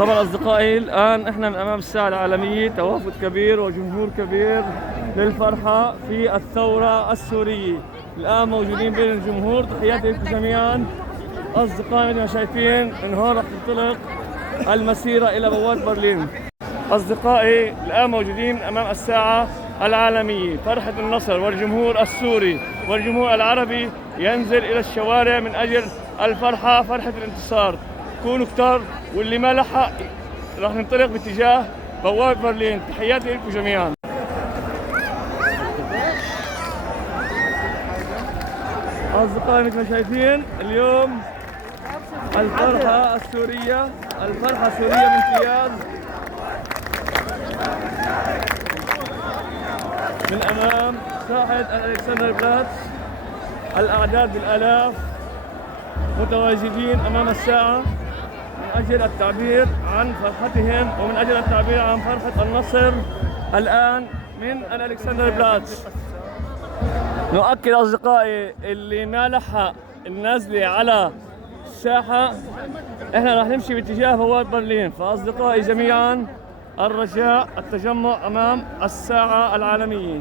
طبعا أصدقائي الآن إحنا من أمام الساعة العالمية، توافد كبير وجمهور كبير للفرحة في الثورة السورية. الآن موجودين بين الجمهور، تحياتي لكم جميعا. أصدقائي مثل ما شايفين من هون رح تنطلق المسيرة إلى بوابة برلين. أصدقائي الآن موجودين أمام الساعة العالمية، فرحة النصر والجمهور السوري والجمهور العربي ينزل إلى الشوارع من أجل الفرحة، فرحة الانتصار. كونوا كتار، واللي ما لحق راح ننطلق باتجاه بوابة برلين. تحياتي لكم جميعا. أصدقائي مثل ما شايفين اليوم الفرحة السورية، الفرحة السورية بامتياز من أمام ساحة الألكسندر بلاتس. الأعداد بالآلاف متواجدين أمام الساعة من أجل التعبير عن فرحتهم ومن أجل التعبير عن فرحة النصر الآن من الألكسندر بلاتس. نؤكد أصدقائي اللي ما لحق النازلة على الساحة، احنا راح نمشي باتجاه بوابة برلين. فأصدقائي جميعا الرجاء التجمع أمام الساعة العالمية.